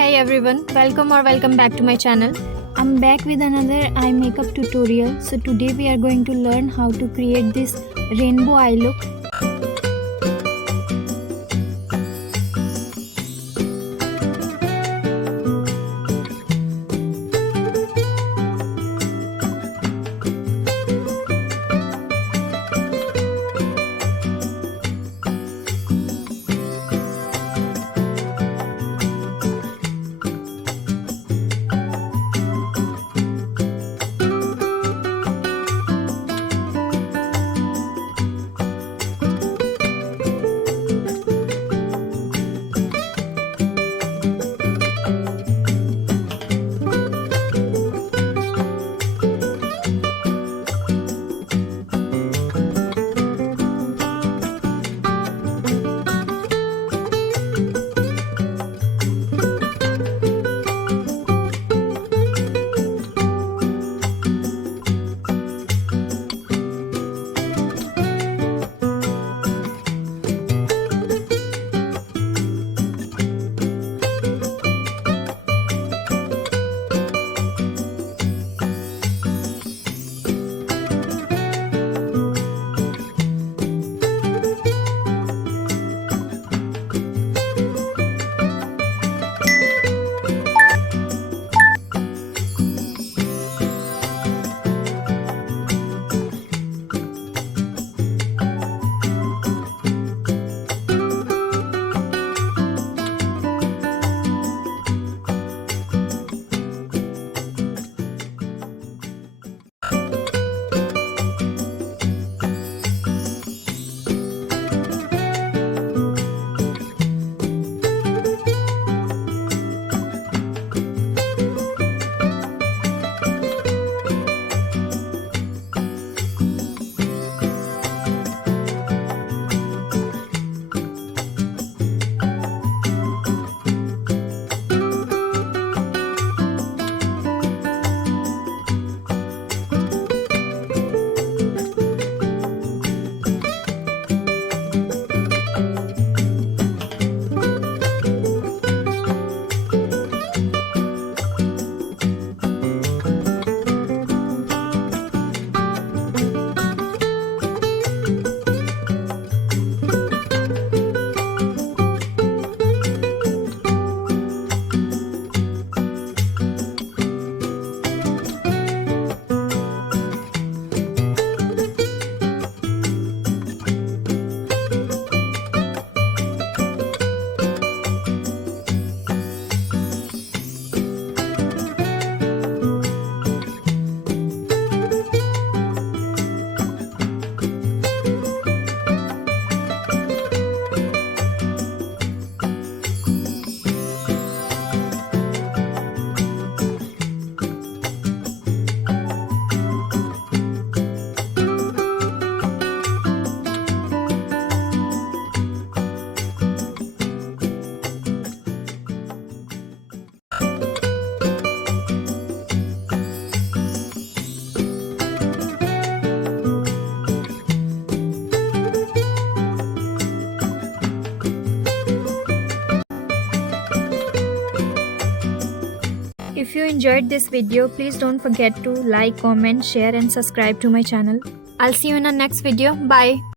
Hey everyone, welcome back to my channel. I'm back with another eye makeup tutorial. So today we are going to learn how to create this rainbow eye look. If you enjoyed this video, please don't forget to like, comment, share and subscribe to my channel. I'll see you in our next video. Bye.